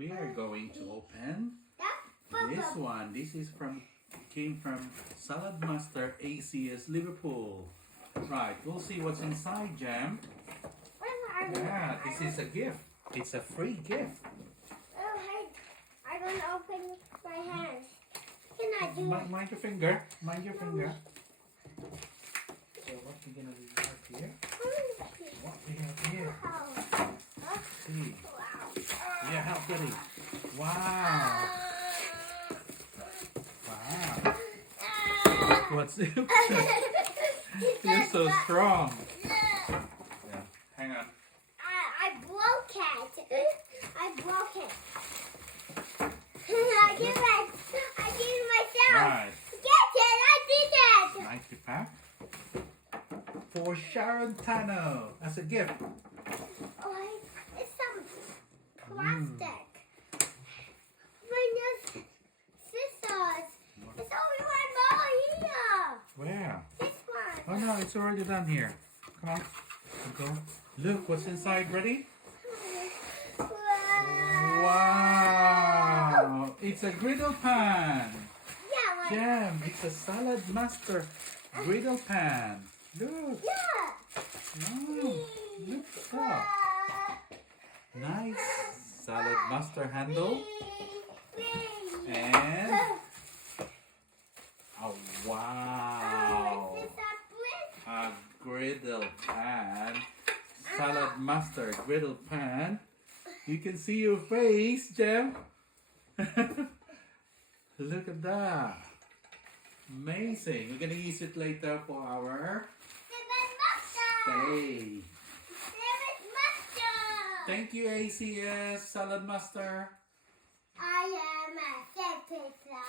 we are going to open this one. This is came from Saladmaster ACS Liverpool. Right, we'll see what's inside, Jam. Yeah, this is a gift. It's a free gift. Oh, hey, I'm gonna open my hands. Can I do it? Mind your finger. Mind your finger. So what we gonna do here? What we have here? See. Yeah, how pretty. Wow. Wow. What's it? You're so strong. Yeah, hang on. I broke it. I broke it. I did it myself. Right. Get it. I did it. Nicely packed. For Sharon Tano as a gift. Oh, it's some plastic. My new scissors. It's only one more here. Where? This one. Oh no, it's already done here. Come on. Go. Look what's inside. Ready? Wow! It's a griddle pan. Yeah, like, Jam, it's a Saladmaster Griddled Pan. Look. yeah. Wow. Look at that. Nice Saladmaster handle. And oh wow. A griddle pan. Saladmaster Griddle Pan. You can see your face, Jam. Look at that. Amazing. We're going to use it later for our stay. Thank you, ACS Saladmaster. I am a pizza.